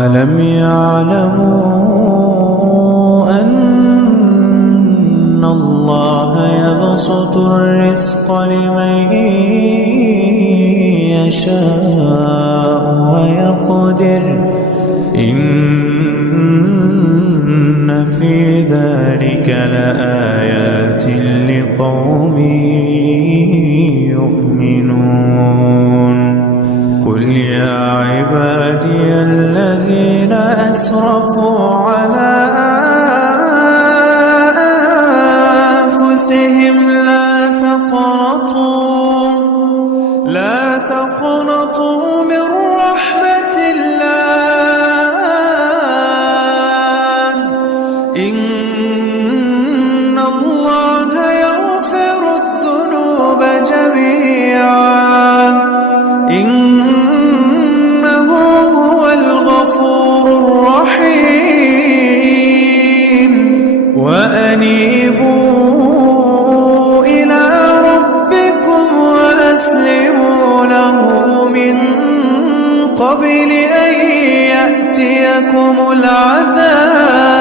أَوَلَمْ يَعْلَمُوا أَنَّ اللَّهَ يَبْسُطُ الرِّزْقَ لِمَن يَشَاءُ وَيَقْدِرُ إِنَّ فِي ذَلِكَ لَآيَاتٍ لِقَوْمٍ يُؤْمِنُونَ قُلْ يَا عِبَادِيَ الَّذِينَ أَسْرَفُوا عَلَىٰ أَنفُسِهِمْ لَا تَقْنَطُوا مِن رَّحْمَةِ اللَّهِ إِنَّ اللَّهَ يَغْفِرُ الذُّنُوبَ جَمِيعًا إِنَّهُ هُوَ الْغَفُورُ الرَّحِيمُ وَأَنِيبُوا إِلَىٰ رَبِّكُمْ وَأَسْلِمُوا لَهُ مِن قَبْلِ أَن يَأْتِيَكُمُ الْعَذَابُ